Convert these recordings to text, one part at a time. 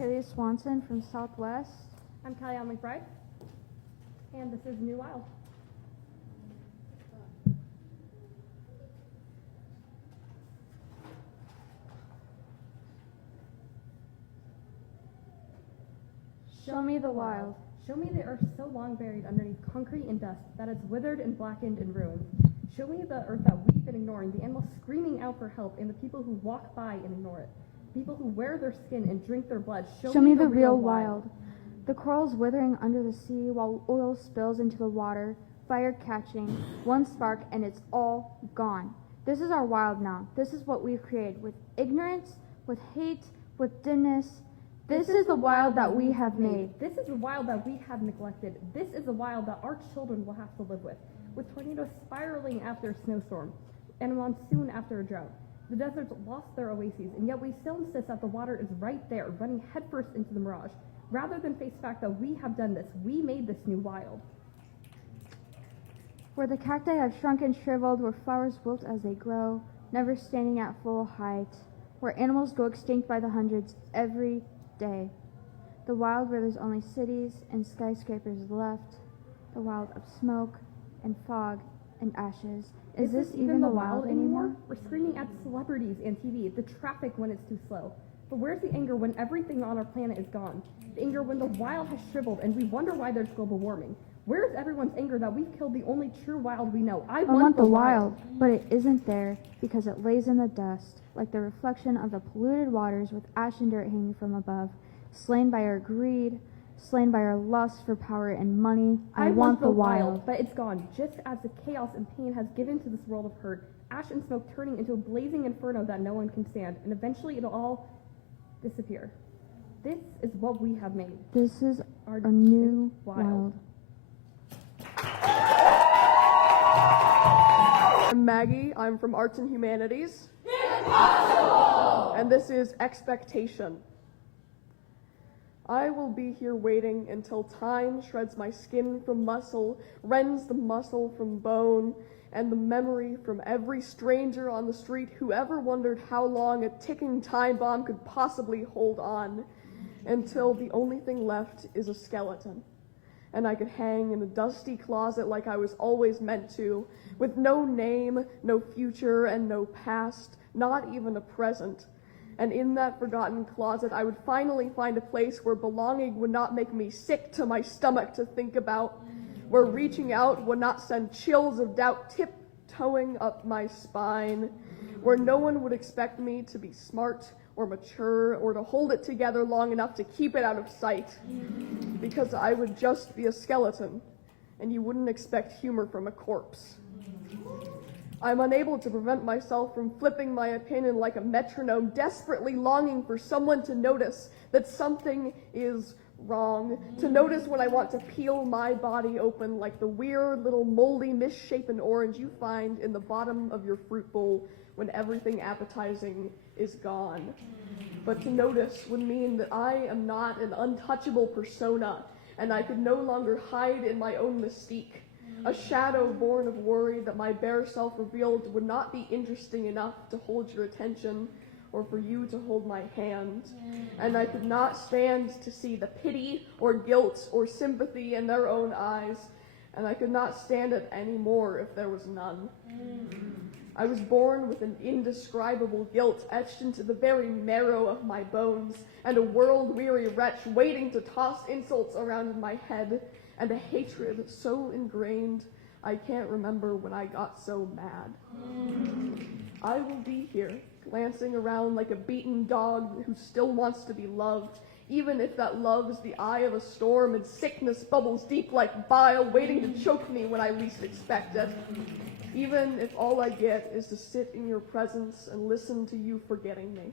Haley Swanson from Southwest. I'm Kellyanne McBride, and this is New Wild. Show me the wild. Show me the earth so long buried underneath concrete and dust that it's withered and blackened and ruined. Show me the earth that we've been ignoring, the animals screaming out for help, and the people who walk by and ignore it. People who wear their skin and drink their blood. Show me the real wild. The corals withering under the sea while oil spills into the water, fire catching, one spark, and it's all gone. This is our wild now. This is what we've created with ignorance, with hate, with dimness. This is the wild that we have made. This is the wild that we have neglected. This is the wild that our children will have to live with tornadoes spiraling after a snowstorm and a monsoon after a drought. The deserts lost their oases, and yet we still insist that the water is right there, running headfirst into the mirage. Rather than face the fact that we have done this, we made this new wild. Where the cacti have shrunk and shriveled, where flowers wilt as they grow, never standing at full height, where animals go extinct by the hundreds every day. The wild where there's only cities and skyscrapers left, the wild of smoke and fog and ashes. Is this even the wild anymore? We're screaming at celebrities and TV, the traffic when it's too slow. But where's the anger when everything on our planet is gone? The anger when the wild has shriveled and we wonder why there's global warming. Where's everyone's anger that we've killed the only true wild we know? I want the wild, but it isn't there because it lays in the dust, like the reflection of the polluted waters with ash and dirt hanging from above, slain by our greed, slain by our lust for power and money. I want the wild. But it's gone, just as the chaos and pain has given to this world of hurt, ash and smoke turning into a blazing inferno that no one can stand, and eventually it'll all disappear. This is what we have made. This is our new wild. I'm Maggie. I'm from Arts and Humanities. Impossible! And this is Expectation. I will be here waiting until time shreds my skin from muscle, rends the muscle from bone, and the memory from every stranger on the street who ever wondered how long a ticking time bomb could possibly hold on, until the only thing left is a skeleton. And I could hang in a dusty closet like I was always meant to, with no name, no future, and no past, not even a present. And in that forgotten closet, I would finally find a place where belonging would not make me sick to my stomach to think about, where reaching out would not send chills of doubt tiptoeing up my spine, where no one would expect me to be smart or mature or to hold it together long enough to keep it out of sight, because I would just be a skeleton, and you wouldn't expect humor from a corpse. I'm unable to prevent myself from flipping my opinion like a metronome, desperately longing for someone to notice that something is wrong, to notice when I want to peel my body open like the weird little moldy misshapen orange you find in the bottom of your fruit bowl when everything appetizing is gone. But to notice would mean that I am not an untouchable persona, and I could no longer hide in my own mystique. A shadow born of worry that my bare self revealed would not be interesting enough to hold your attention or for you to hold my hand. And I could not stand to see the pity or guilt or sympathy in their own eyes, and I could not stand it anymore if there was none. I was born with an indescribable guilt etched into the very marrow of my bones, and a world-weary wretch waiting to toss insults around in my head, and a hatred so ingrained I can't remember when I got so mad. I will be here, glancing around like a beaten dog who still wants to be loved, even if that love is the eye of a storm and sickness bubbles deep like bile waiting to choke me when I least expect it. Even if all I get is to sit in your presence and listen to you forgetting me.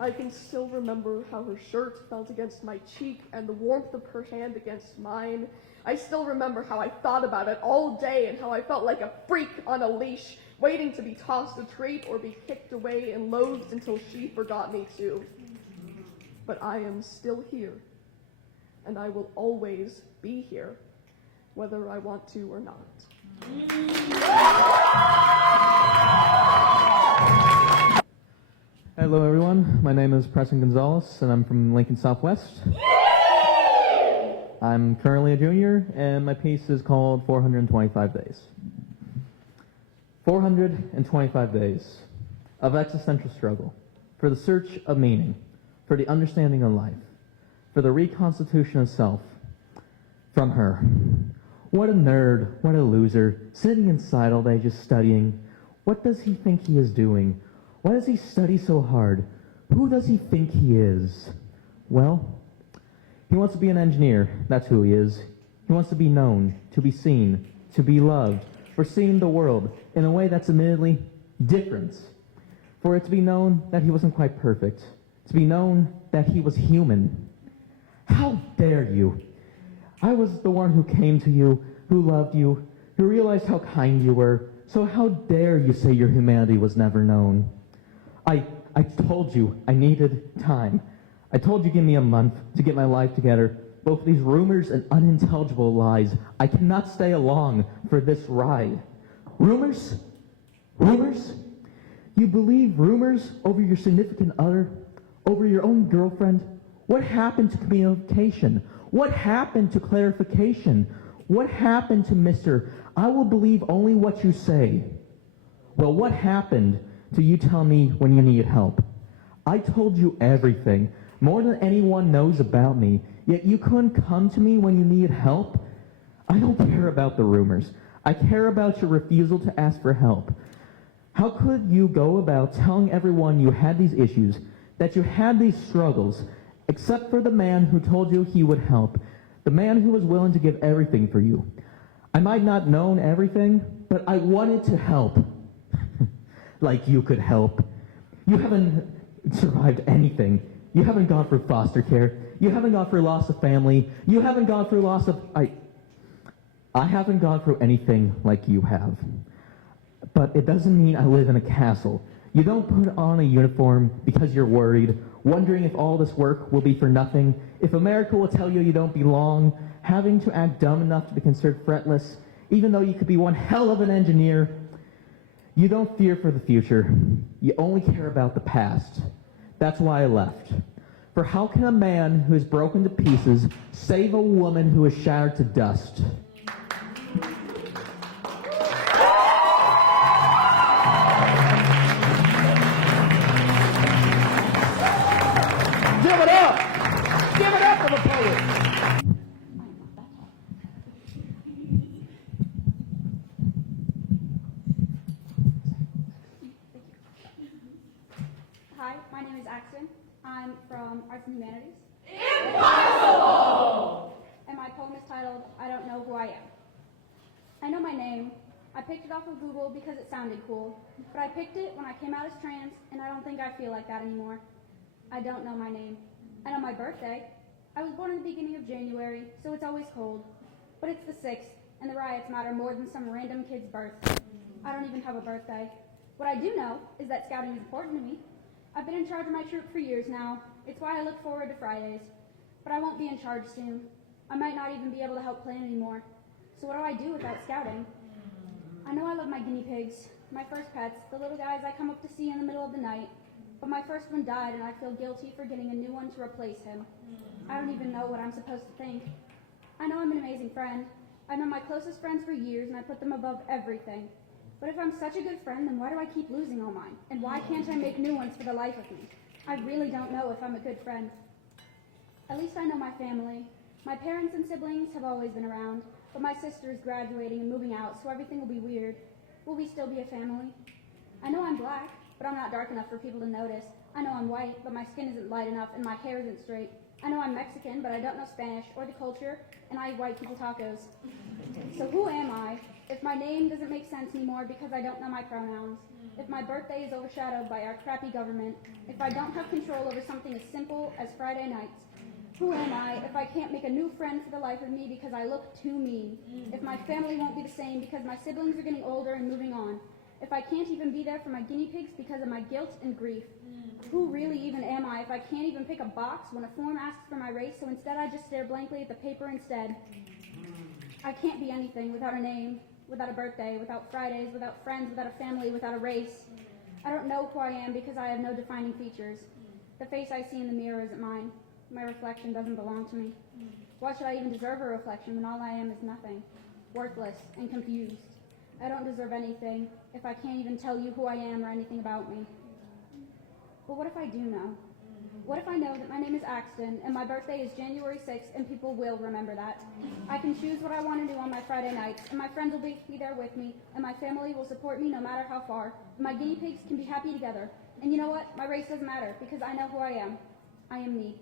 I can still remember how her shirt felt against my cheek and the warmth of her hand against mine. I still remember how I thought about it all day and how I felt like a freak on a leash, waiting to be tossed a treat or be kicked away and loathed until she forgot me too. But I am still here, and I will always be here, whether I want to or not. Hello, everyone. My name is Preston Gonzalez, and I'm from Lincoln Southwest. I'm currently a junior, and my piece is called 425 Days. 425 days of existential struggle, for the search of meaning, for the understanding of life, for the reconstitution of self, from her. What a nerd, what a loser, sitting inside all day just studying. What does he think he is doing? Why does he study so hard? Who does he think he is? Well, he wants to be an engineer, that's who he is. He wants to be known, to be seen, to be loved, for seeing the world in a way that's admittedly different. For it to be known that he wasn't quite perfect, to be known that he was human. How dare you? I was the one who came to you, who loved you, who realized how kind you were, so how dare you say your humanity was never known? I told you I needed time. I told you give me a month to get my life together. Both these rumors and unintelligible lies. I cannot stay along for this ride. Rumors? Rumors? You believe rumors over your significant other? Over your own girlfriend? What happened to communication? What happened to clarification? What happened to Mr. I will believe only what you say? Well, what happened to you tell me when you need help? I told you everything, more than anyone knows about me, yet you couldn't come to me when you needed help? I don't care about the rumors. I care about your refusal to ask for help. How could you go about telling everyone you had these issues, that you had these struggles, except for the man who told you he would help, the man who was willing to give everything for you? I might not known everything, but I wanted to help. Like you could help. You haven't survived anything. You haven't gone through foster care. You haven't gone through loss of family. You haven't gone through loss of... I haven't gone through anything like you have. But it doesn't mean I live in a castle. You don't put on a uniform because you're worried, wondering if all this work will be for nothing, if America will tell you you don't belong, having to act dumb enough to be considered fretless, even though you could be one hell of an engineer. You don't fear for the future. You only care about the past. That's why I left. For how can a man who is broken to pieces save a woman who is shattered to dust? Give it up! Give it up for the poet! Hi, my name is Axton. I'm from Arts and Humanities. Impossible! And my poem is titled, I Don't Know Who I Am. I know my name. I picked it off of Google because it sounded cool. But I picked it when I came out as trans, and I don't think I feel like that anymore. I don't know my name. I know my birthday. I was born in the beginning of January, so it's always cold. But it's the 6th, and the riots matter more than some random kid's birth. I don't even have a birthday. What I do know is that scouting is important to me. I've been in charge of my troop for years now. It's why I look forward to Fridays. But I won't be in charge soon. I might not even be able to help plan anymore. So what do I do without scouting? I know I love my guinea pigs, my first pets, the little guys I come up to see in the middle of the night. But my first one died, and I feel guilty for getting a new one to replace him. I don't even know what I'm supposed to think. I know I'm an amazing friend. I've known my closest friends for years, and I put them above everything. But if I'm such a good friend, then why do I keep losing all mine? And why can't I make new ones for the life of me? I really don't know if I'm a good friend. At least I know my family. My parents and siblings have always been around, but my sister is graduating and moving out, so everything will be weird. Will we still be a family? I know I'm black, but I'm not dark enough for people to notice. I know I'm white, but my skin isn't light enough and my hair isn't straight. I know I'm Mexican, but I don't know Spanish or the culture, and I eat white people tacos. So who am I? If my name doesn't make sense anymore because I don't know my pronouns, if my birthday is overshadowed by our crappy government, if I don't have control over something as simple as Friday nights, who am I if I can't make a new friend for the life of me because I look too mean? If my family won't be the same because my siblings are getting older and moving on? If I can't even be there for my guinea pigs because of my guilt and grief? Who really even am I if I can't even pick a box when a form asks for my race, so instead I just stare blankly at the paper instead? I can't be anything without a name, without a birthday, without Fridays, without friends, without a family, without a race. I don't know who I am because I have no defining features. The face I see in the mirror isn't mine. My reflection doesn't belong to me. Why should I even deserve a reflection when all I am is nothing, worthless and confused? I don't deserve anything if I can't even tell you who I am or anything about me. But what if I do know? What if I know that my name is Axton and my birthday is January 6th and people will remember that? I can choose what I want to do on my Friday nights, and my friends will be there with me, and my family will support me no matter how far, and my guinea pigs can be happy together. And you know what? My race doesn't matter because I know who I am. I am me.